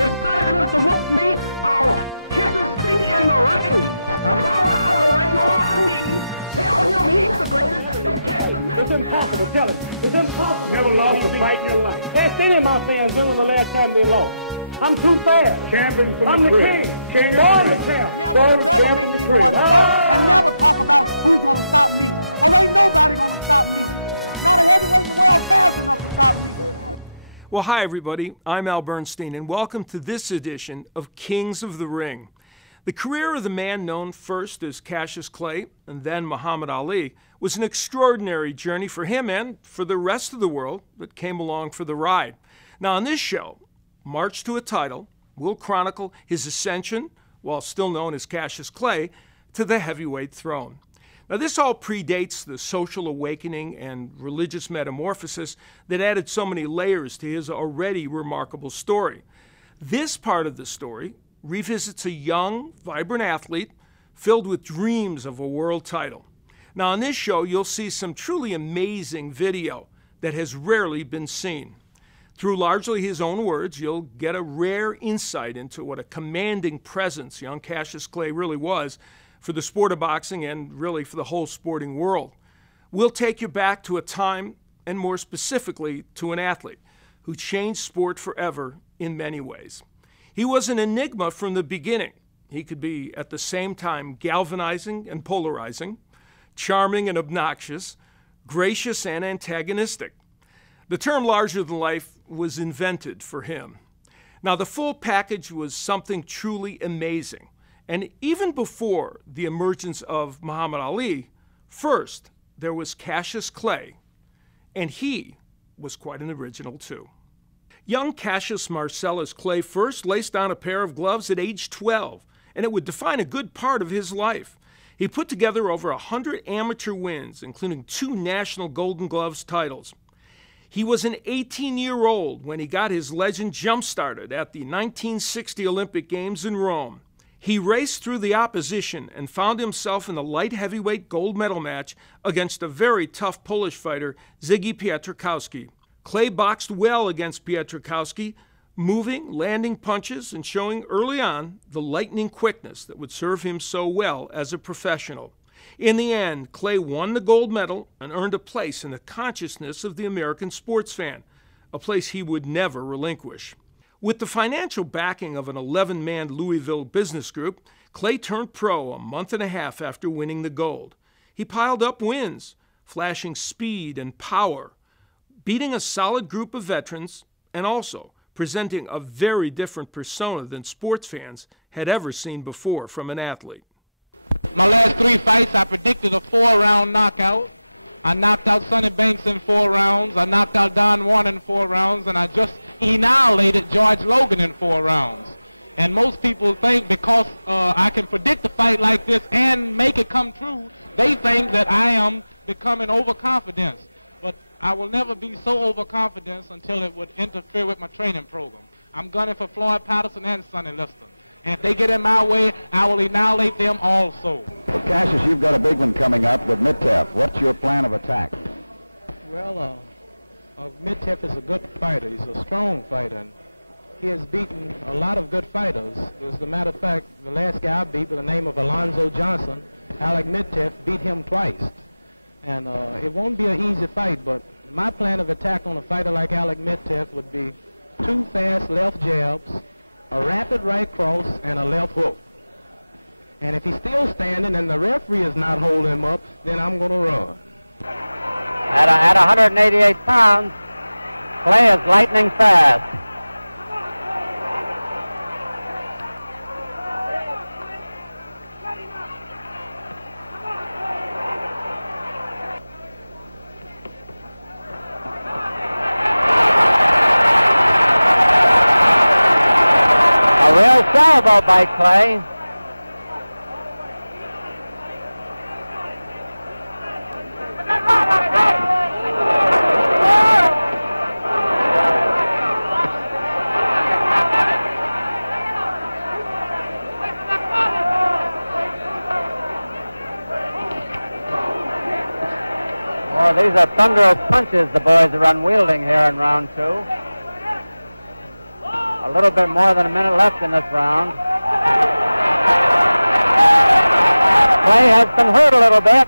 If Sonny wants to whoop me, I'll kiss his feet in the ring. I'll go out of the ring on my knees. Tell him he's the greatest. It's impossible, tell him. It's impossible. Never lost a fight in your life. Ask any of my fans when was the last time they lost. I'm too fast. Champion from I'm the crib. king. King Born of the the champ. Born Never champ make from me the the one to crib. talk. And never talk about who's going to stop me. Well, ain't nobody going to stop me. Not a heavyweight in the world fast enough to stop me. Well, hi, everybody. I'm Al Bernstein, and welcome to this edition of Kings of the Ring. The career of the man known first as Cassius Clay and then Muhammad Ali was an extraordinary journey for him and for the rest of the world that came along for the ride. Now, on this show, March to a Title, we'll chronicle his ascension, while still known as Cassius Clay, to the heavyweight throne. Now, this all predates the social awakening and religious metamorphosis that added so many layers to his already remarkable story. This part of the story revisits a young, vibrant athlete filled with dreams of a world title. Now, on this show, you'll see some truly amazing video that has rarely been seen. Through largely his own words, you'll get a rare insight into what a commanding presence young Cassius Clay really was for the sport of boxing and really for the whole sporting world. We'll take you back to a time, and more specifically to an athlete who changed sport forever in many ways. He was an enigma from the beginning. He could be at the same time galvanizing and polarizing, charming and obnoxious, gracious and antagonistic. The term larger than life was invented for him. Now, the full package was something truly amazing. And even before the emergence of Muhammad Ali, first there was Cassius Clay, and he was quite an original too. Young Cassius Marcellus Clay first laced on a pair of gloves at age 12, and it would define a good part of his life. He put together over 100 amateur wins, including 2 National Golden Gloves titles. He was an 18-year-old when he got his legend jump-started at the 1960 Olympic Games in Rome. He raced through the opposition and found himself in the light heavyweight gold medal match against a very tough Polish fighter, Ziggy Pietrzakowski. Clay boxed well against Pietrzakowski, moving, landing punches, and showing early on the lightning quickness that would serve him so well as a professional. In the end, Clay won the gold medal and earned a place in the consciousness of the American sports fan, a place he would never relinquish. With the financial backing of an 11-man Louisville business group, Clay turned pro a month and a half after winning the gold. He piled up wins, flashing speed and power, beating a solid group of veterans, and also presenting a very different persona than sports fans had ever seen before from an athlete. My last 3 fights, I predicted a 4-round knockout. I knocked out Sonny Banks in 4 rounds. I knocked out Don Warner in 4 rounds, and I just annihilated George Logan in 4 rounds. And most people think because I can predict a fight like this and make it come true, they think that I am becoming overconfident. But I will never be so overconfident until it would interfere with my training program. I'm gunning for Floyd Patterson and Sonny Liston. And if they get in my way, I will annihilate them also. Well, Cassius, you've got a big one coming up with Mittef. What's your plan of attack? Well, Mittef is a good fighter. He's a strong fighter. And he has beaten a lot of good fighters. As a matter of fact, the last guy I beat by the name of Alonzo Johnson, Alec Mittef, beat him twice. And it won't be an easy fight, but my plan of attack on a fighter like Alec Mittef would be 2 fast left jabs, a rapid right cross, and a left hook. And if he's still standing and the referee is not holding him up, then I'm going to run. At 188 pounds, Clay is lightning fast. A real salvo by Clay. Oh, these are thunderous punches the boys are unwielding here in round 2. A A little bit more than a minute left in this round. Clay has been hurt a little bit.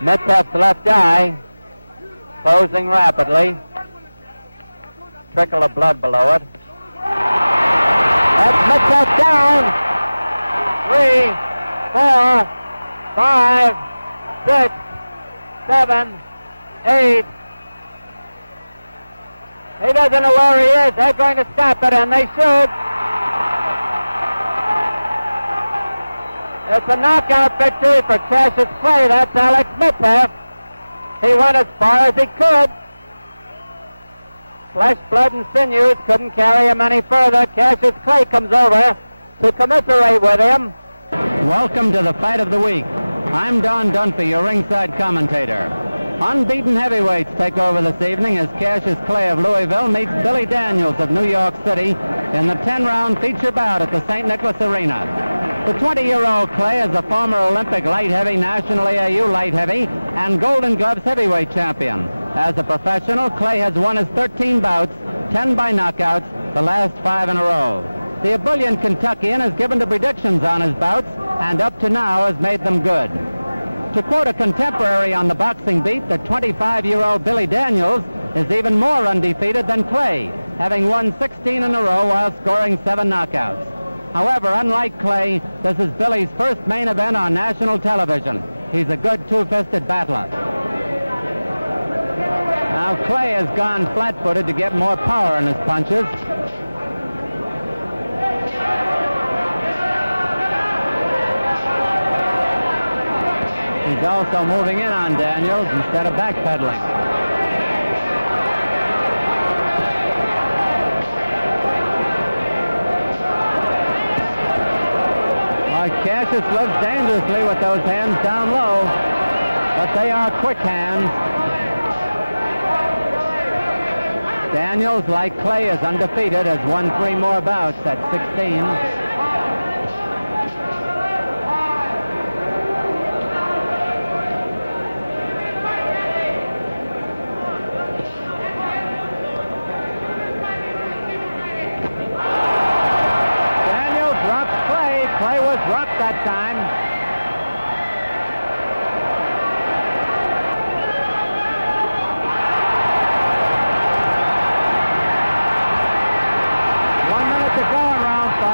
Mitteff's left eye closing rapidly. Trickle of blood below it. That's Mitteff down. 3, 4, 5, 6, 7, 8. He doesn't know where he is. They're going to stop it, and they should. It's a knockout victory for Cassius Clay. That's Alex Mitteff. He went as far as he could. Flesh, blood, and sinews couldn't carry him any further. Cassius Clay comes over to commiserate with him. Welcome to the Fight of the Week. I'm Don Dunphy, your ringside commentator. Unbeaten heavyweights take over this evening as Cassius Clay of Louisville meets Billy Daniels of New York City in the 10-round feature bout at the St. Nicholas Arena. The 20-year-old Clay is a former Olympic light heavy, National AAU light heavy, and Golden Gloves heavyweight champion. As a professional, Clay has won his 13 bouts, 10 by knockouts, the last 5 in a row. The ebullient Kentuckian has given the predictions on his bouts, and up to now has made them good. To quote a contemporary on the boxing beat, the 25-year-old Billy Daniels is even more undefeated than Clay, having won 16 in a row while scoring 7 knockouts. However, unlike Clay, this is Billy's first main event on national television. He's a good two-fisted battler. Now Clay has gone flat-footed to get more power in his punches. He's also moving in on Daniels instead of backpedaling. Cassius lives dangerously with those hands down low, but they are quick hands. Daniels, like Clay, is undefeated, has won 3 more bouts at 16. That time. One minute to go in round 5.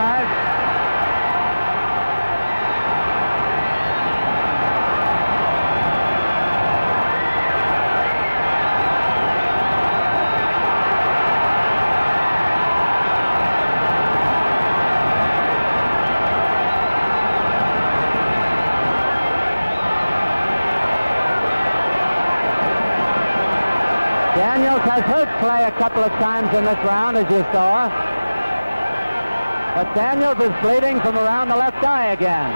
Daniels has hurt Clay a couple of times in this round, as you saw. But Daniels is bleeding from around the left eye again.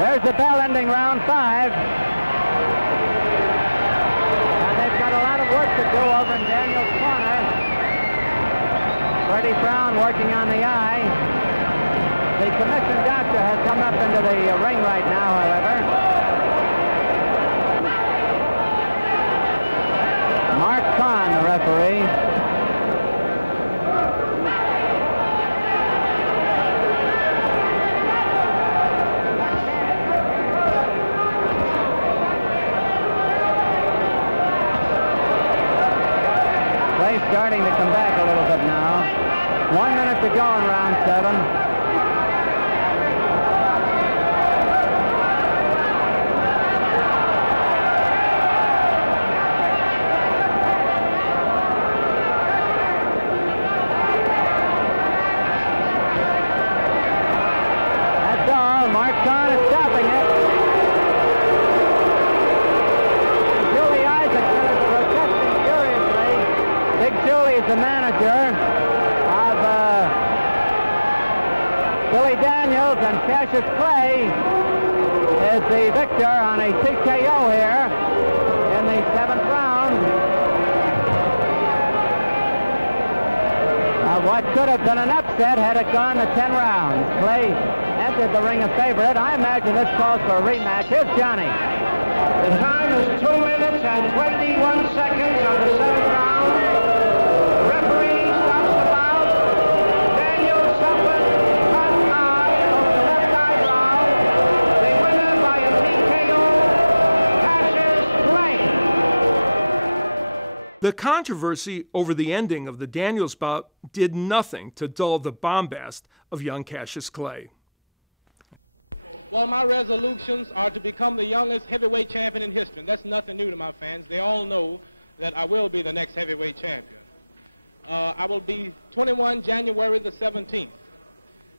There's the bell ending round 5. And they've got a lot of work to do over in Daniels' corner. Freddie Brown working on the eye. The commission doctor has come up into the ring right now, however. Mark Kahn, the referee. Clay's starting to come back a little bit now. 1 minute to go in round 7. Mark Kahn is stopping it. Julie Isaacson is protesting furiously. Big Julie is the manager of Billy Daniels and Cassius Clay. is the victor on a TKO here in the 7th round. What could have been an upset had it gone to 10 rounds. Clay entered the ring a favorite. I imagine this calls for a rematch. Here's Johnny. The time is 2 minutes and 21 seconds of the 7th round. The referee stops the bout. Daniels suffered cut eye of the left eyebrow. The winner by a TKO, Cassius Clay. The controversy over the ending of the Daniels bout did nothing to dull the bombast of young Cassius Clay. Well, my resolutions are to become the youngest heavyweight champion in history. And that's nothing new to my fans. They all know that I will be the next heavyweight champion. I will be 21 January the 17th.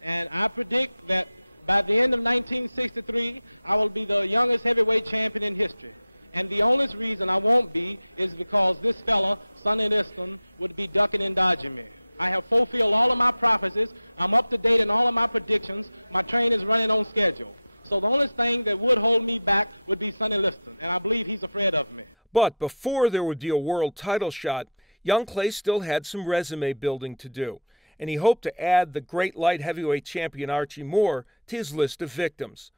And I predict that by the end of 1963, I will be the youngest heavyweight champion in history. And the only reason I won't be is because this fella, Sonny Liston, would be ducking and dodging me. I have fulfilled all of my prophecies. I'm up to date in all of my predictions. My train is running on schedule. So the only thing that would hold me back would be Sonny Liston, and I believe he's afraid of me. But before there would be a world title shot, young Clay still had some resume building to do, and he hoped to add the great light heavyweight champion Archie Moore to his list of victims.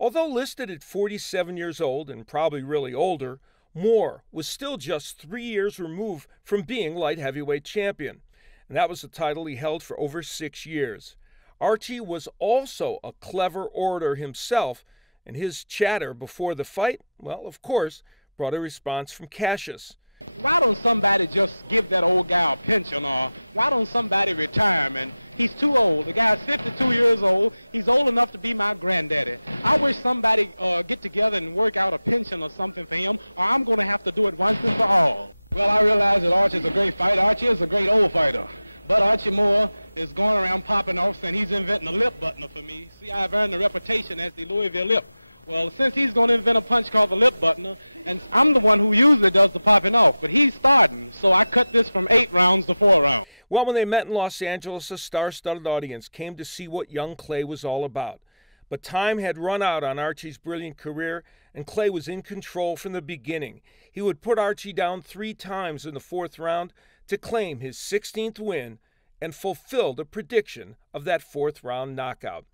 Although listed at 47 years old and probably really older, Moore was still just 3 years removed from being light heavyweight champion, and that was a title he held for over 6 years. Archie was also a clever orator himself, and his chatter before the fight, well, of course, brought a response from Cassius. Why don't somebody just give that old guy a pension, or why don't somebody retire him? And he's too old. The guy's 52 years old. He's old enough to be my granddaddy. I wish somebody get together and work out a pension or something for him, or I'm going to have to do it once and for all. Well, I realize that Archie's a great fighter. Archie is a great old fighter. But Archie Moore is going around popping off saying he's inventing a lip buttoner for me. See, I've earned a reputation as the Louisville Lip. Well, since he's going to invent a punch called the lip buttoner, and I'm the one who usually does the popping off, but he's starting, so I cut this from 8 rounds to 4 rounds. Well, when they met in Los Angeles, a star-studded audience came to see what young Clay was all about. But time had run out on Archie's brilliant career, and Clay was in control from the beginning. He would put Archie down 3 times in the 4th round to claim his 16th win and fulfill the prediction of that 4th round knockout.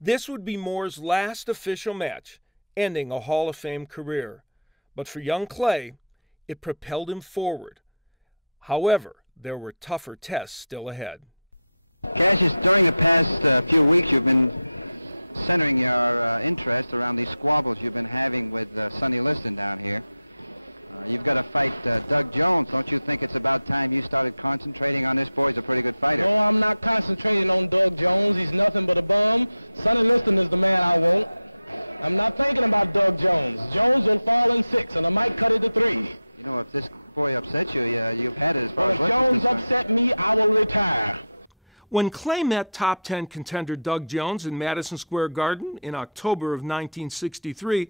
This would be Moore's last official match, ending a Hall of Fame career. But for young Clay, it propelled him forward. However, there were tougher tests still ahead. Cassius, during the past few weeks, you've been centering your interest around these squabbles you've been having with Sonny Liston down here. You've got to fight Doug Jones. Don't you think it's about time you started concentrating on this boy? He's a pretty good fighter. No, I'm not concentrating on Doug Jones. He's nothing but a bum. Sonny Liston is the man I want. I'm not thinking about Doug Jones. Jones will fall in 6, and I might cut it to 3. You know, if this boy upsets you, you've had it as far as... If Jones upset me, I will retire. When Clay met top 10 contender Doug Jones in Madison Square Garden in October of 1963,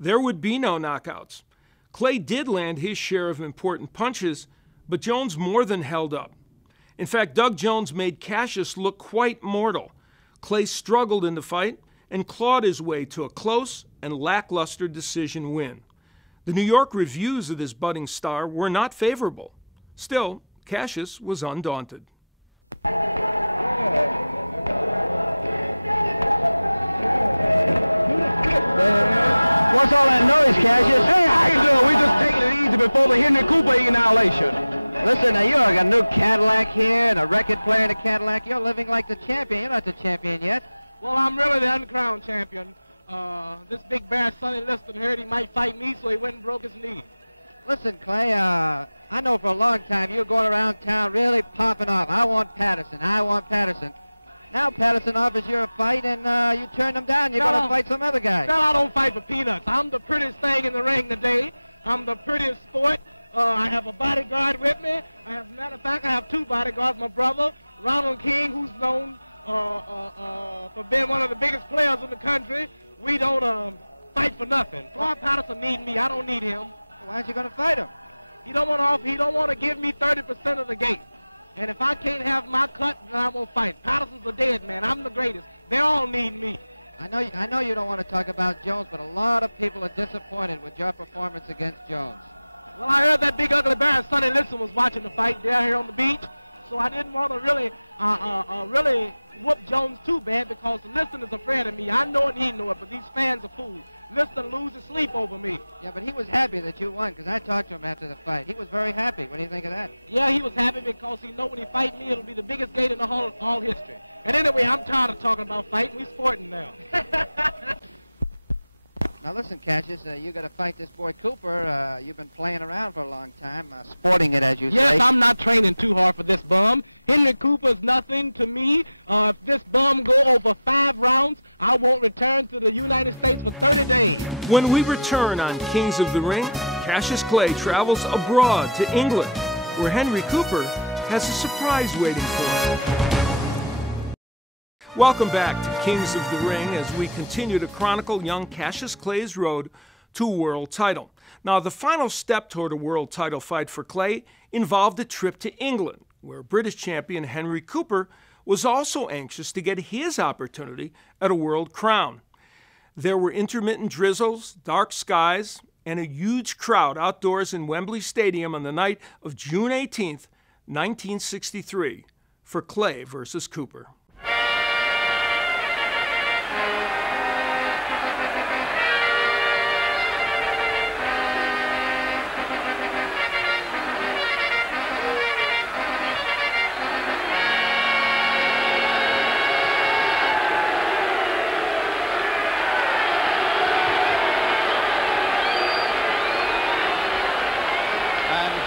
there would be no knockouts. Clay did land his share of important punches, but Jones more than held up. In fact, Doug Jones made Cassius look quite mortal. Clay struggled in the fight and clawed his way to a close and lackluster decision win. The New York reviews of this budding star were not favorable. Still, Cassius was undaunted. What's all that noise, Cassius? Hey, how you doing? We just taking it easy before the Henry Cooper annihilation. Listen, now you got a new Cadillac here and a record player in a Cadillac. You're living like the champion. You're not the champion yet. Well, I'm really the uncrowned champion. This big bear Sonny Liston heard he might fight me, so he went and broke his knee. Listen, Clay, I know for a long time you were going around town really popping off. I want Patterson. I want Patterson. Now Patterson offers you a fight, and you turn him down. You're going to fight some other guy. No, I don't fight for peanuts. I'm the prettiest thing in the ring today. I'm the prettiest sport. I have a bodyguard with me. Matter of fact, I have 2 bodyguards. My brother, Ronald King, who's known for being one of the biggest players in the country. We don't fight for nothing. Floyd Patterson needs me. I don't need him. Why aren't you going to fight him? He don't want to give me 30% of the gate. And if I can't have my cut, then I won't fight. Patterson's a dead man. I'm the greatest. They all need me. I know you don't want to talk about Jones, but a lot of people are disappointed with your performance against Jones. Well, I heard that big ugly bear, Sonny Liston, was watching the fight down here on the beach, so I didn't want to really whoop Jones too bad because Liston is afraid of me. I know it, he know it, but these fans are fools. Liston loses sleep over me. Yeah, but he was happy that you won because I talked to him after the fight. He was very happy. What do you think of that? Yeah, he was happy because he know when he fight me, it'll be the biggest gate in the all history. And anyway, I'm tired of talking about fighting. We sporting now. Now listen, Cassius, you got to fight this boy Cooper. You've been playing around for a long time, sporting it, as you say. Yes, I'm not training too hard for this bum. Henry Cooper's nothing to me. If this bum go over 5 rounds, I won't return to the United States for 30 days. When we return on Kings of the Ring, Cassius Clay travels abroad to England, where Henry Cooper has a surprise waiting for him. Welcome back to Kings of the Ring as we continue to chronicle young Cassius Clay's road to a world title. Now, the final step toward a world title fight for Clay involved a trip to England, where British champion Henry Cooper was also anxious to get his opportunity at a world crown. There were intermittent drizzles, dark skies, and a huge crowd outdoors in Wembley Stadium on the night of June 18th, 1963, for Clay versus Cooper.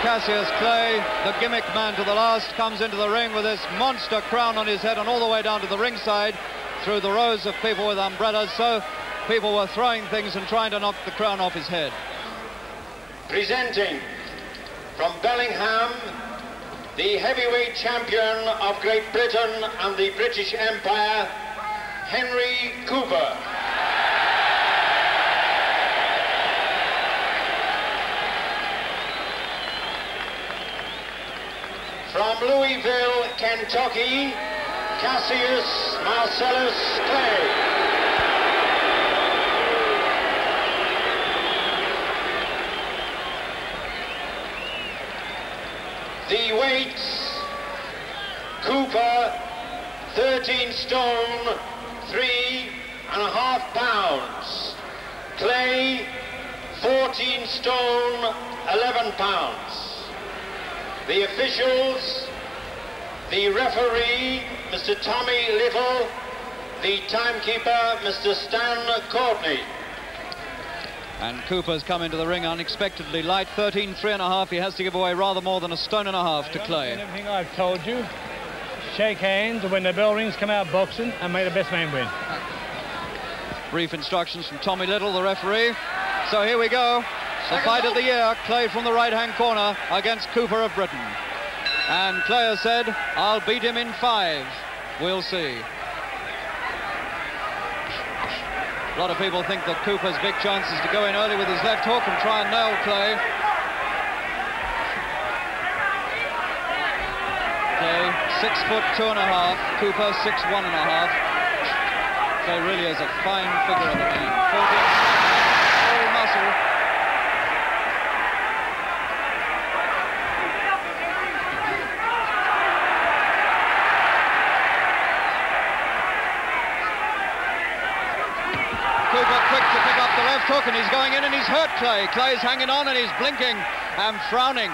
Cassius Clay, the gimmick man to the last, comes into the ring with this monster crown on his head and all the way down to the ringside through the rows of people with umbrellas. So people were throwing things and trying to knock the crown off his head. Presenting from Bellingham, the heavyweight champion of Great Britain and the British Empire, Henry Cooper. From Louisville, Kentucky, Cassius Marcellus Clay. The weights: Cooper, 13 stone, 3.5 pounds. Clay, 14 stone, 11 pounds. The officials, the referee, Mr. Tommy Little, the timekeeper, Mr. Stan Courtney. And Cooper's come into the ring unexpectedly light, 13.5. He has to give away rather more than 1.5 stones to Clay. Everything I've told you. Shake hands, and when the bell rings, come out boxing, and may the best man win. Brief instructions from Tommy Little, the referee. So here we go. The fight of the year, Clay from the right-hand corner against Cooper of Britain. And Clay has said, I'll beat him in 5. We'll see. A lot of people think that Cooper's big chance is to go in early with his left hook and try and nail Clay. Clay, 6'2½", Cooper 6'1½". Clay really is a fine figure of a man. 14, all muscle. Hook, and he's going in and he's hurt Clay. Clay's hanging on and he's blinking and frowning.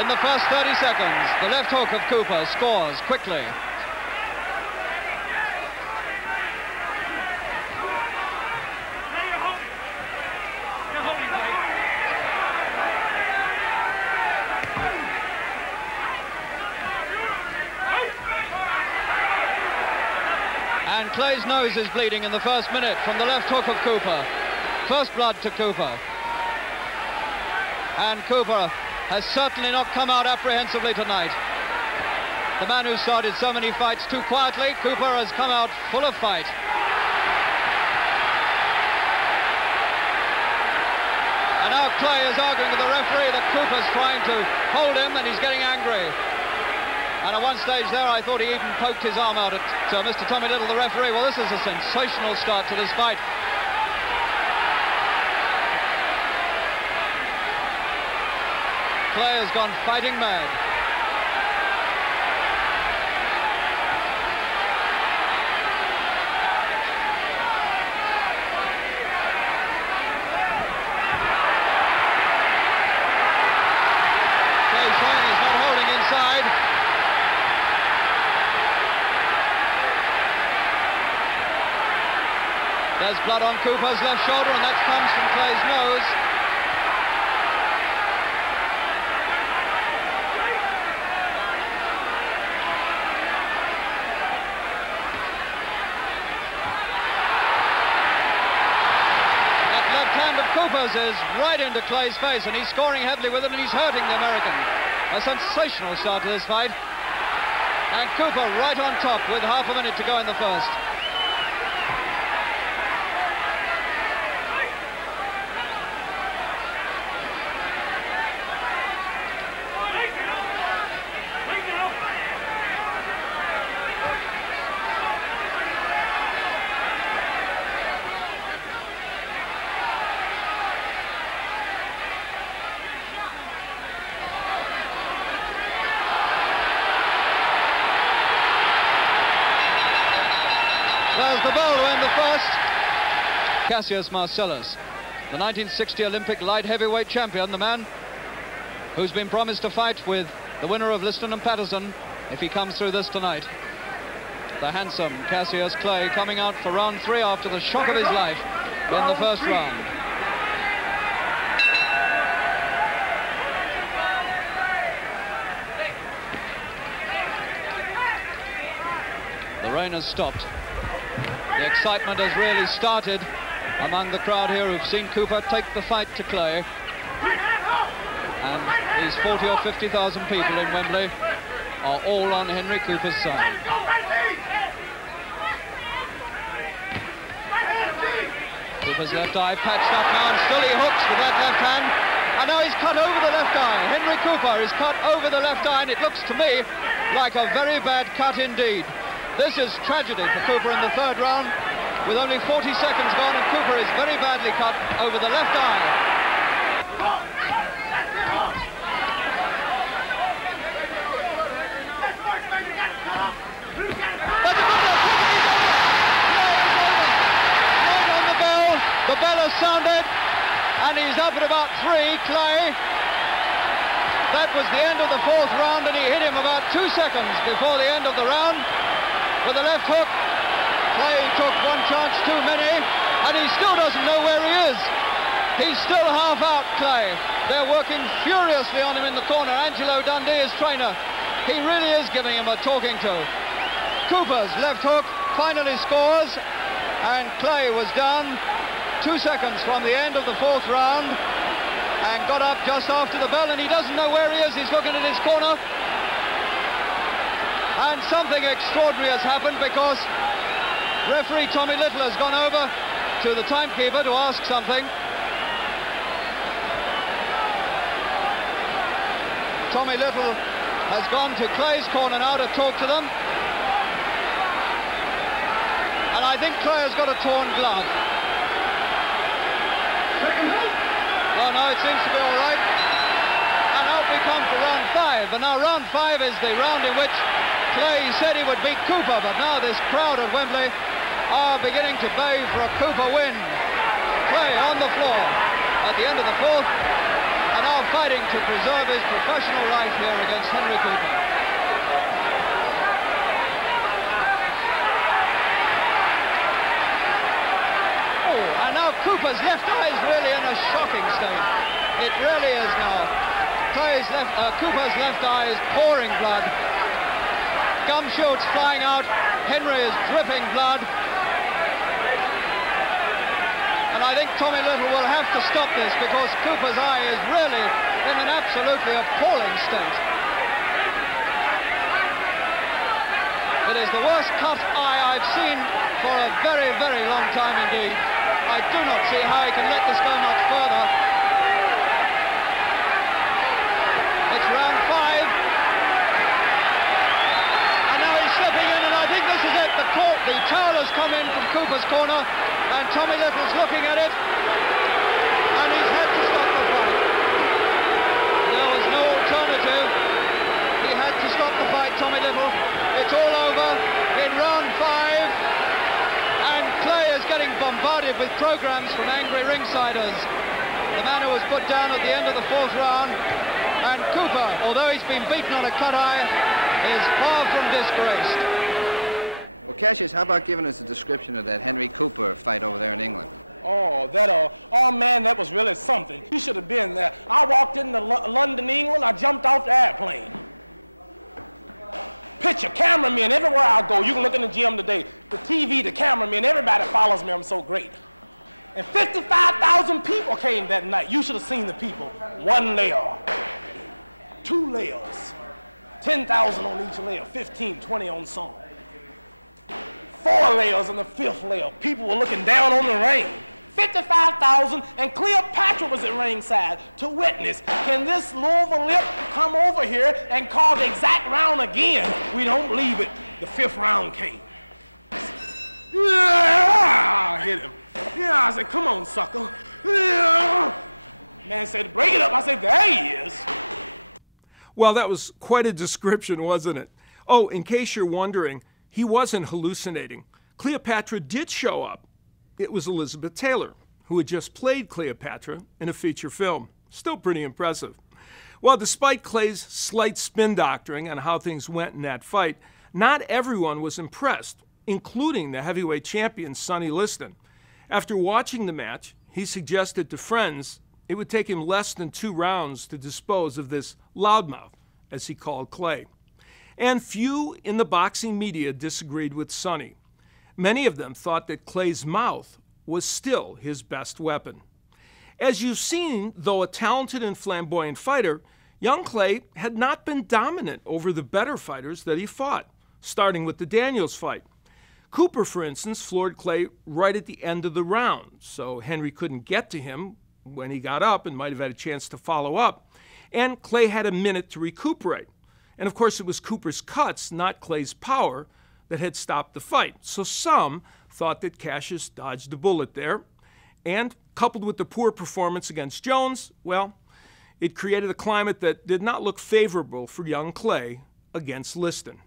In the first 30 seconds, the left hook of Cooper scores quickly. And Clay's nose is bleeding in the first minute from the left hook of Cooper. First blood to Cooper. And Cooper has certainly not come out apprehensively tonight. The man who started so many fights too quietly, Cooper has come out full of fight. And now Clay is arguing with the referee that Cooper's trying to hold him and he's getting angry. And at one stage there, I thought he even poked his arm out at Mr. Tommy Little, the referee. Well, this is a sensational start to this fight. Clay has gone fighting mad. Clay showing he's not holding inside. There's blood on Cooper's left shoulder, and that comes from Clay's nose. That left hand of Cooper's is right into Clay's face, and he's scoring heavily with it, and he's hurting the American. A sensational start to this fight. And Cooper right on top with half a minute to go in the first. There's the bell to end the first. Cassius Marcellus, the 1960 Olympic light heavyweight champion, the man who's been promised a fight with the winner of Liston and Patterson if he comes through this tonight. The handsome Cassius Clay coming out for round 3 after the shock of his life in the first round. The rain has stopped. The excitement has really started among the crowd here who've seen Cooper take the fight to Clay. And these 40 or 50,000 people in Wembley are all on Henry Cooper's side. Cooper's left eye patched up now, and still he hooks with that left hand. And now he's cut over the left eye. Henry Cooper is cut over the left eye, and it looks to me like a very bad cut indeed. This is tragedy for Cooper in the third round, with only 40 seconds gone, and Cooper is very badly cut over the left eye. That's a good look. Right on the bell. The bell has sounded, and he's up at about 3, Clay. That was the end of the fourth round, and he hit him about 2 seconds before the end of the round. With the left hook, Clay took one chance too many, and he still doesn't know where he is. He's still half out, Clay. They're working furiously on him in the corner. Angelo Dundee, his trainer, he really is giving him a talking to. Cooper's left hook finally scores, and Clay was down 2 seconds from the end of the fourth round and got up just after the bell, and he doesn't know where he is. He's looking at his corner. And something extraordinary has happened, because referee Tommy Little has gone over to the timekeeper to ask something. Tommy Little has gone to Clay's corner now to talk to them. And I think Clay has got a torn glove. Well, no, it seems to be all right. And out we come for round 5. And now round 5 is the round in which Clay said he would beat Cooper, but now this crowd at Wembley are beginning to bay for a Cooper win. Clay on the floor at the end of the fourth, and now fighting to preserve his professional right here against Henry Cooper. Oh, and now Cooper's left eye is really in a shocking state. It really is now. Cooper's left eye is pouring blood. Gum shoots flying out. Henry is dripping blood. And I think Tommy Little will have to stop this, because Cooper's eye is really in an absolutely appalling state. It is the worst cut eye I've seen for a very, very long time indeed. I do not see how he can let this go much further. It's round 5. come in from Cooper's corner, and Tommy Little's looking at it, and he's had to stop the fight. There was no alternative. He had to stop the fight, Tommy Little. It's all over in round 5, and Clay is getting bombarded with programs from angry ringsiders. The man who was put down at the end of the 4th round, and Cooper, although he's been beaten on a cut-eye, is far from disgraced. Well, Cassius, how about giving us a description of that Henry Cooper fight over there in England? Oh, oh man, that was really something. You should have been there. I walked into London, England, I jumped off the airplane. Picture, cameramen, everywhere I go, you can look in the gym today, the TV, the cameramen, everybody follows me, I'm so great. And 55,000 people came that night. You should have seen the people. 1 layer, 2 layers, 10,000 on each layer, 15, 20 on some. 4 layers on the 5th layer. People were looking down on the ring. 55,000, and Cleopatra was at ringside to witness. Can this Louisville Lip come over here and call the exact round again? We don't believe it. The 5th round came. Yeah, I hit him. Yeah, I said, come on, sucker. Yeah. Man said, break it up. I said, there he is. Well, that was quite a description, wasn't it? Oh, in case you're wondering, he wasn't hallucinating. Cleopatra did show up. It was Elizabeth Taylor, who had just played Cleopatra in a feature film. Still pretty impressive. Well, despite Clay's slight spin doctoring on how things went in that fight, not everyone was impressed, including the heavyweight champion Sonny Liston. After watching the match, he suggested to friends it would take him less than 2 rounds to dispose of this loudmouth, as he called Clay. And few in the boxing media disagreed with Sonny. Many of them thought that Clay's mouth was still his best weapon. As you've seen, though a talented and flamboyant fighter, young Clay had not been dominant over the better fighters that he fought, starting with the Daniels fight. Cooper, for instance, floored Clay right at the end of the round, so Henry couldn't get to him when he got up and might have had a chance to follow up. And Clay had a minute to recuperate. And of course, it was Cooper's cuts, not Clay's power, that had stopped the fight. So some thought that Cassius dodged a bullet there. And coupled with the poor performance against Jones, well, it created a climate that did not look favorable for young Clay against Liston.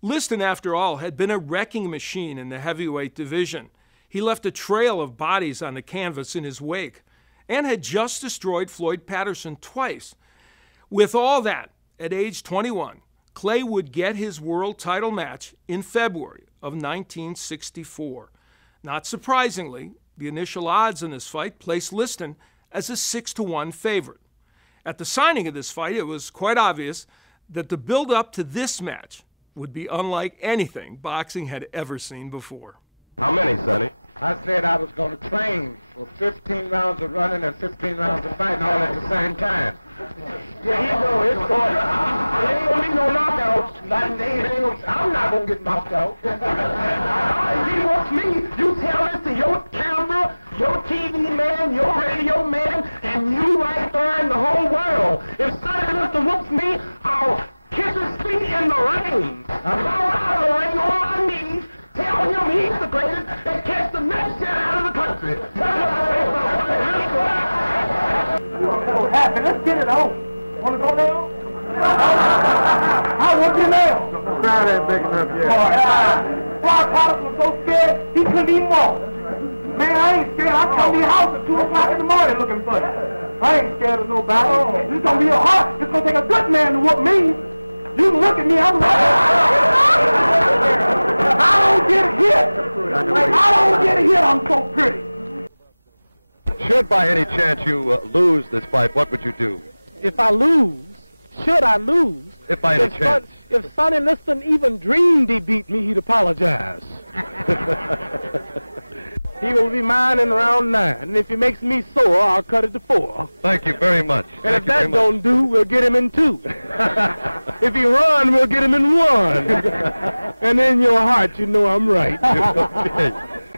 Liston, after all, had been a wrecking machine in the heavyweight division. He left a trail of bodies on the canvas in his wake and had just destroyed Floyd Patterson twice. With all that, at age 21, Clay would get his world title match in February of 1964. Not surprisingly, the initial odds in this fight placed Liston as a 6-1 favorite. At the signing of this fight, it was quite obvious that the build-up to this match would be unlike anything boxing had ever seen before. How many, Sonny? I said I was going to train for 15 rounds of running and 15 rounds of fighting all at the same time. Yeah, you know, it's going. It ain't going to be no knockouts. I'm not going to get knocked out. He wants me. You tell this to your camera, your TV man, your radio man, and you right there in the whole world. If Sonny Liston whoops me, I'll kiss his feet in the ring. I'll go out of the ring on my knees. Tell him he's the greatest that catch the next shit out of the country. So happy. Let's get it on. Want to go now? I want you now. The crowd ain't big enough yet. Clark Hollis was so scared he couldn't even walk. Man, I ain't scared. I come to your house at 2 o'clock in the morning looking for you. I ain't scared of nobody. This is going to be a hard. It's going to take a good man to whoop me. You can look at me. I'm I don't get hit. I don't get hit. I'm so pretty. Should by any chance you lose this fight, what would you do? If I lose, should I lose? If by any chance. If Sonny Liston even dreamed he beat me, he'd apologize. He will be mine in round 9. And if he makes me sore, I'll cut it to 4. Thank you very much. And if that don't do, we'll get him in 2. If he run, we'll get him in 1. And in your heart, you know I'm right. Okay.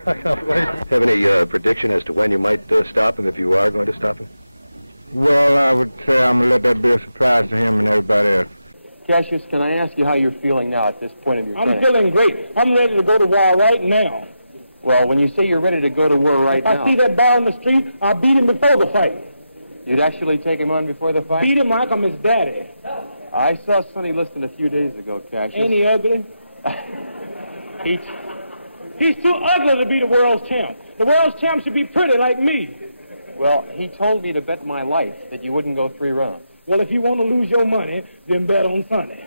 I can't wait. Have any prediction as to when you might stop him, if you are going to stop him? Well, I would say I'm going to let that be a surprise to him and everybody else. Cassius, can I ask you how you're feeling now at this point of your training? I'm feeling great. I'm ready to go to war right now. Well, when you say you're ready to go to war right now... If I see that boy on the street, I'll beat him before the fight. You'd actually take him on before the fight? Beat him like I'm his daddy. I saw Sonny Liston a few days ago, Cassius. Ain't he ugly? He's too ugly to be the world's champ. The world's champ should be pretty like me. Well, he told me to bet my life that you wouldn't go 3 rounds. Well, if you want to lose your money, then bet on Sonny.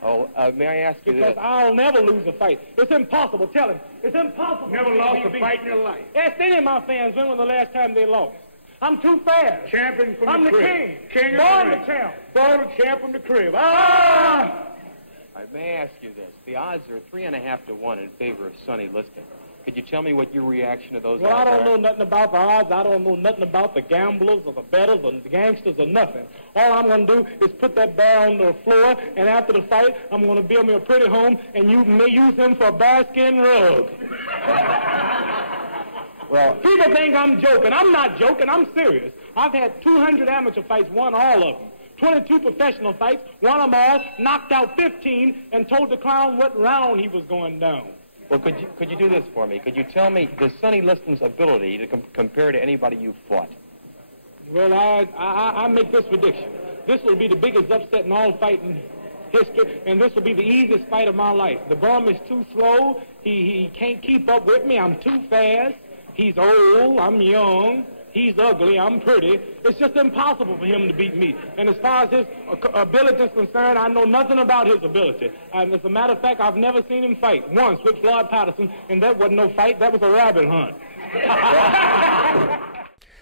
Oh, may I ask you this? Because I'll never lose a fight. It's impossible. Tell him. It's impossible. Never lost a fight in your life. Ask any of my fans when was the last time they lost. I'm too fast. Champion from I'm the the crib. king. Born the champ. Born the champ from the crib. Ah! I may ask you this. The odds are 3.5 to 1 in favor of Sonny Liston. Could you tell me what your reaction to those odds Well, I don't are? know nothing about the odds. I don't know nothing about the gamblers or the bettors or the gangsters or nothing. All I'm going to do is put that bear on the floor, and after the fight, I'm going to build me a pretty home, and you may use him for a bearskin rug. Well, people think I'm joking. I'm not joking. I'm serious. I've had 200 amateur fights, won all of them. 22 professional fights, won them all, knocked out 15, and told the clown what round he was going down. Well, could you do this for me? Could you tell me, does Sonny Liston's ability to compare to anybody you've fought? Well, I make this prediction. This will be the biggest upset in all fighting history, and this will be the easiest fight of my life. The bum is too slow. He can't keep up with me. I'm too fast. He's old. I'm young. He's ugly. I'm pretty. It's just impossible for him to beat me. And as far as his ability is concerned, I know nothing about his ability. As a matter of fact, I've never seen him fight once with Floyd Patterson, and that wasn't no fight. That was a rabbit hunt.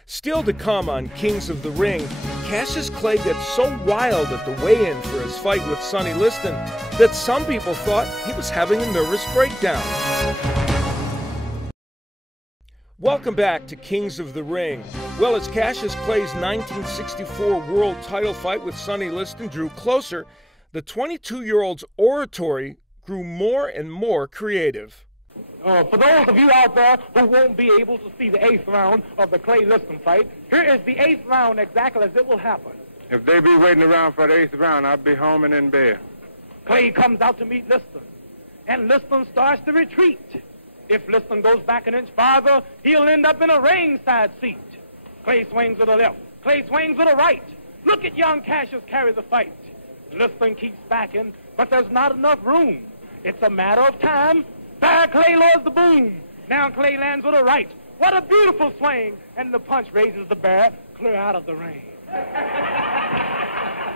Still to come on Kings of the Ring, Cassius Clay gets so wild at the weigh-in for his fight with Sonny Liston that some people thought he was having a nervous breakdown. Welcome back to Kings of the Ring. Well, as Cassius Clay's 1964 world title fight with Sonny Liston drew closer, the 22-year-old's oratory grew more and more creative. For those of you out there who won't be able to see the 8th round of the Clay-Liston fight, here is the 8th round exactly as it will happen. If they be waiting around for the 8th round, I'll be home and in bed. Clay comes out to meet Liston, and Liston starts to retreat. If Liston goes back an inch farther, he'll end up in a ringside seat. Clay swings with the left. Clay swings with the right. Look at young Cassius carry the fight. Liston keeps backing, but there's not enough room. It's a matter of time. There, Clay lowers the boom. Now Clay lands with a right. What a beautiful swing. And the punch raises the bear clear out of the ring.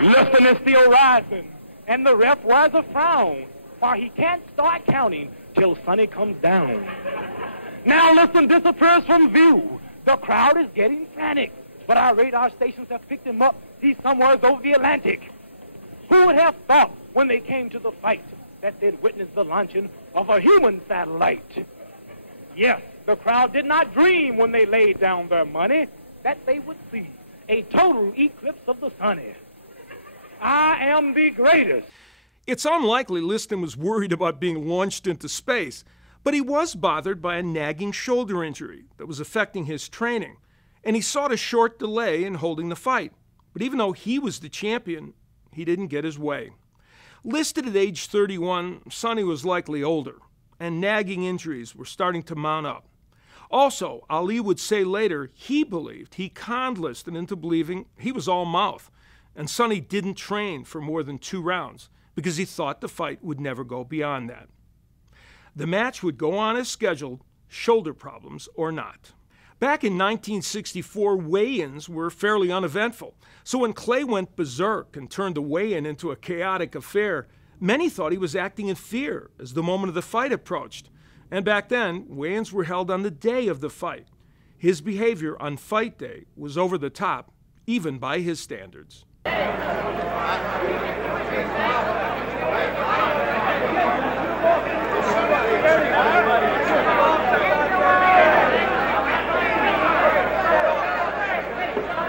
Liston is still rising, and the ref wears a frown, for he can't start counting till Sonny comes down. Now Liston disappears from view. The crowd is getting frantic, but our radar stations have picked him up. He's somewhere over the Atlantic. Who would have thought when they came to the fight that they'd witness the launching of a human satellite? Yes, the crowd did not dream when they laid down their money that they would see a total eclipse of the sun. I am the greatest. It's unlikely Liston was worried about being launched into space, but he was bothered by a nagging shoulder injury that was affecting his training, and he sought a short delay in holding the fight. But even though he was the champion, he didn't get his way. Listed at age 31, Sonny was likely older, and nagging injuries were starting to mount up. Also, Ali would say later he believed he conned Liston into believing he was all mouth, and Sonny didn't train for more than 2 rounds because he thought the fight would never go beyond that. The match would go on as scheduled, shoulder problems or not. Back in 1964, weigh-ins were fairly uneventful, so when Clay went berserk and turned the weigh-in into a chaotic affair, many thought he was acting in fear as the moment of the fight approached. And back then, weigh-ins were held on the day of the fight. His behavior on fight day was over the top, even by his standards.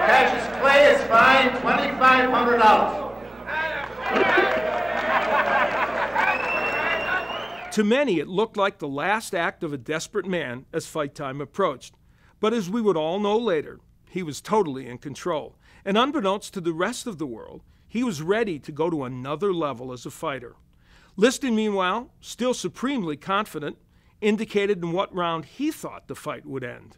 Cassius Clay is fined $2,500. To many, it looked like the last act of a desperate man as fight time approached. But as we would all know later, he was totally in control. And unbeknownst to the rest of the world, he was ready to go to another level as a fighter. Liston, meanwhile, still supremely confident, indicated in what round he thought the fight would end.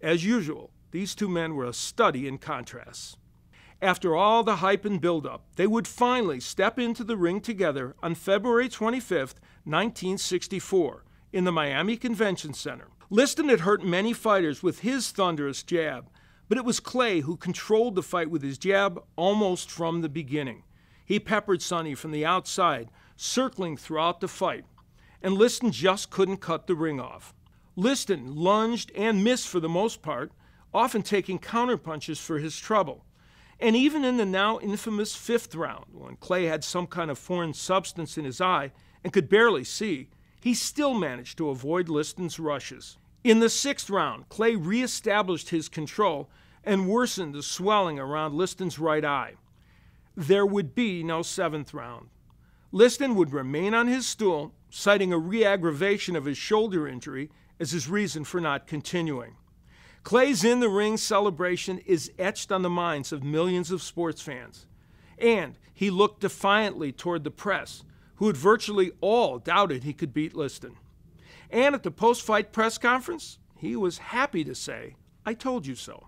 As usual, these two men were a study in contrasts. After all the hype and build-up, they would finally step into the ring together on February 25, 1964, in the Miami Convention Center. Liston had hurt many fighters with his thunderous jab, but it was Clay who controlled the fight with his jab almost from the beginning. He peppered Sonny from the outside, circling throughout the fight, and Liston just couldn't cut the ring off. Liston lunged and missed for the most part, often taking counterpunches for his trouble. And even in the now infamous 5th round, when Clay had some kind of foreign substance in his eye and could barely see, he still managed to avoid Liston's rushes. In the 6th round, Clay reestablished his control and worsened the swelling around Liston's right eye. There would be no 7th round. Liston would remain on his stool, citing a re-aggravation of his shoulder injury as his reason for not continuing. Clay's in-the-ring celebration is etched on the minds of millions of sports fans. And he looked defiantly toward the press, who had virtually all doubted he could beat Liston. And at the post-fight press conference, he was happy to say, "I told you so."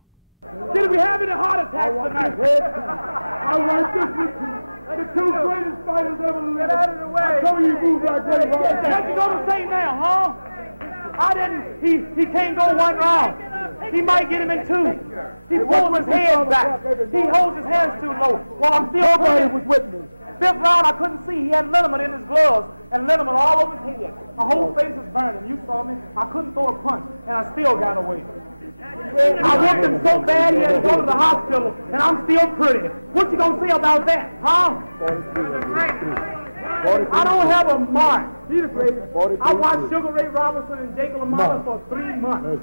Did we have any heart attacks tonight? I want this with you. The two greatest fighters ever lived. Get out of the way. I told you move like that. What you gonna say now, huh? I didn't. He can't go one round. He might get him in 2. He pulls his head back. He holds his hands too low. Well, I'm still playing. Was with me. 5th round, I couldn't see. He had liniment in his gloves and liniment all over his head. My whole face is burning. You saw me. I couldn't throw a punch, and I still got away. I whooped him so bad he had to go to the hospital, and I'm still pretty. What you gonna say about that, huh? I don't have a mark. I watched Sugar Ray Robinson and Jake LaMotta for 3 months.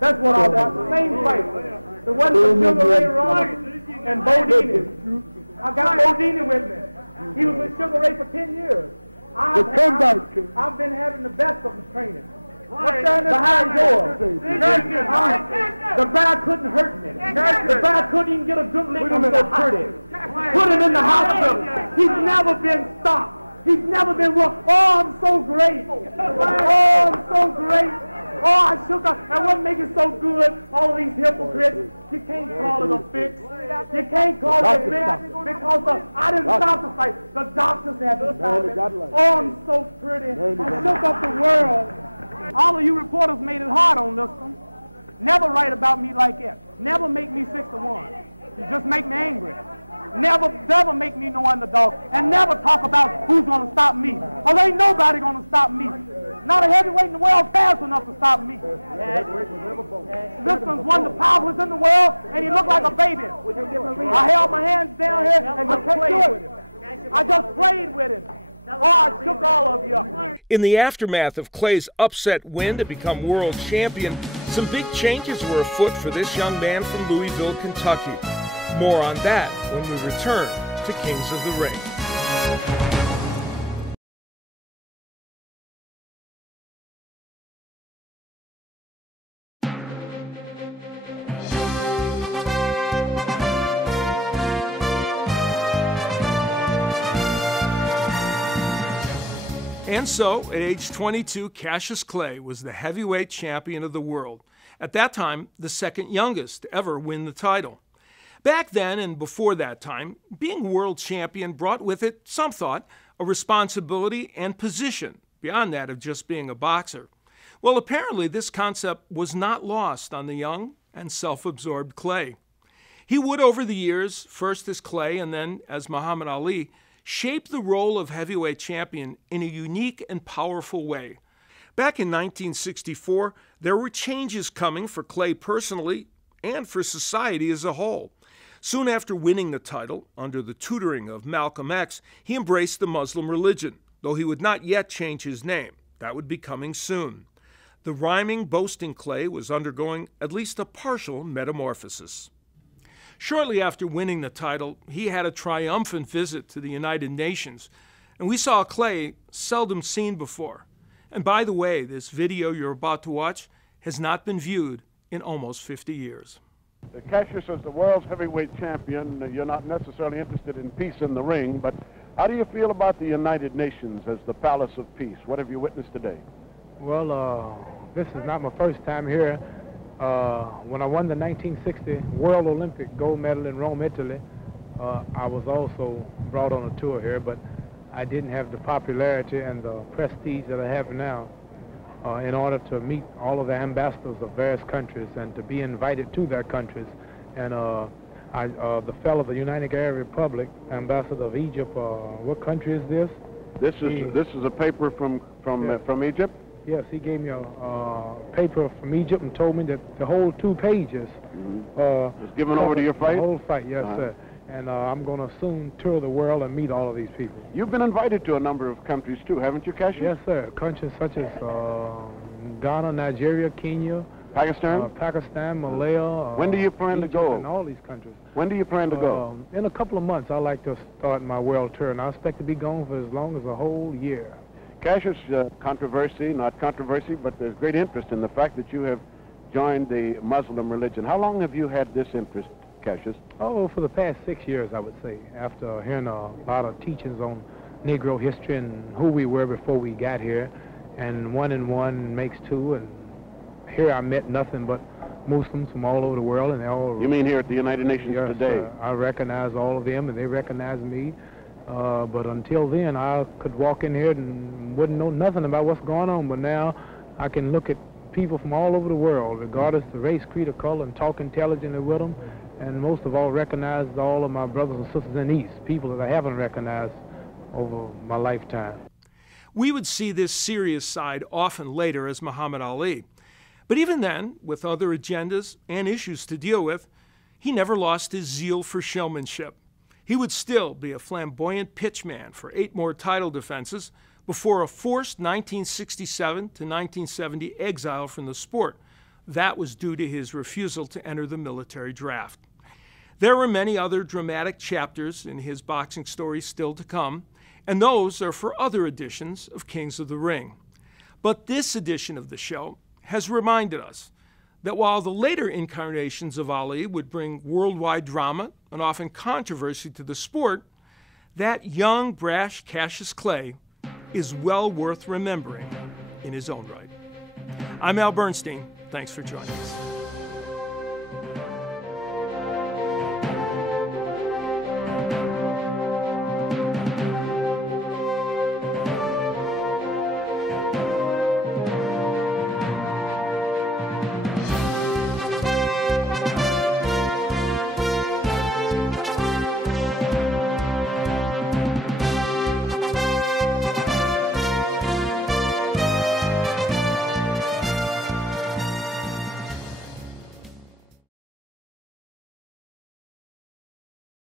That's what I watched. Same fight. There wasn't Sugar Ray Robinson and Bodini. I got Bodini with me. He was with Sugar Ray for 10 years. I've been having the best of the training. Behind doors. The guy couldn't hurt me. The guy couldn't even get a good lick. I'm so pretty. Put him in the hospital. He's never been stopped. He's never been wrong. Oh, I'm so great. Oh, I'm so great. Oh, I shook up. And what makes it so good, all of these hypocrites, you can't call it a fix. You can't call it a fix because I didn't stop the fight. The doctors had to stop it. Oh, I'm so pretty. I shook up the world. All of you reporters made it hard on Liston. Never write about me like that. Never make me 6-1. You just make me angry. Never make me no underdog. And never talk about who's going to stop me. Well, ain't nobody going to stop me. Not a heavyweight in the world fast enough to stop me. Liston's one of the powerful in the world, and he looked like a baby. I held my hands down here and just played with him. I just played with him. Oh, I shook all of you. In the aftermath of Clay's upset win to become world champion, some big changes were afoot for this young man from Louisville, Kentucky. More on that when we return to Kings of the Ring. And so, at age 22, Cassius Clay was the heavyweight champion of the world. At that time, the second youngest to ever win the title. Back then and before that time, being world champion brought with it, some thought, a responsibility and position beyond that of just being a boxer. Well, apparently this concept was not lost on the young and self-absorbed Clay. He would, over the years, first as Clay and then as Muhammad Ali, shape the role of heavyweight champion in a unique and powerful way. Back in 1964, there were changes coming for Clay personally and for society as a whole. Soon after winning the title, under the tutoring of Malcolm X, he embraced the Muslim religion, though he would not yet change his name. That would be coming soon. The rhyming, boasting Clay was undergoing at least a partial metamorphosis. Shortly after winning the title, he had a triumphant visit to the United Nations, and we saw Clay seldom seen before. And by the way, this video you're about to watch has not been viewed in almost 50 years. Cassius, as the world's heavyweight champion, you're not necessarily interested in peace in the ring, but how do you feel about the United Nations as the palace of peace? What have you witnessed today? Well, this is not my first time here. When I won the 1960 World Olympic gold medal in Rome, Italy, I was also brought on a tour here, but I didn't have the popularity and the prestige that I have now in order to meet all of the ambassadors of various countries and to be invited to their countries. And the fellow of the United Arab Republic, ambassador of Egypt, what country is this? This is a paper from Egypt? Yes, he gave me a paper from Egypt and told me that the whole 2 pages was given over to your fight? The whole fight, yes, sir. And I'm going to soon tour the world and meet all of these people. You've been invited to a number of countries, too, haven't you, Cassius? Yes, sir. Countries such as Ghana, Nigeria, Kenya, Pakistan, Malaya. When do you plan to go? In all these countries. When do you plan to go? In a couple of months, I'd like to start my world tour, and I expect to be gone for as long as a whole year. Cassius, controversy, not controversy, but there's great interest in the fact that you have joined the Muslim religion. How long have you had this interest, Cassius? Oh, for the past 6 years, I would say, after hearing a lot of teachings on Negro history and who we were before we got here, and 1 and 1 makes 2, and here I met nothing but Muslims from all over the world, and they all... You mean here at the United Nations today? I recognize all of them, and they recognize me. But until then, I could walk in here and wouldn't know nothing about what's going on. But now I can look at people from all over the world, regardless of race, creed, or color, and talk intelligently with them. And most of all, recognize all of my brothers and sisters in the East, people that I haven't recognized over my lifetime. We would see this serious side often later as Muhammad Ali. But even then, with other agendas and issues to deal with, he never lost his zeal for showmanship. He would still be a flamboyant pitchman for 8 more title defenses before a forced 1967 to 1970 exile from the sport. That was due to his refusal to enter the military draft. There were many other dramatic chapters in his boxing story still to come, and those are for other editions of Kings of the Ring. But this edition of the show has reminded us that while the later incarnations of Ali would bring worldwide drama and often controversy to the sport, that young, brash Cassius Clay is well worth remembering in his own right. I'm Al Bernstein. Thanks for joining us.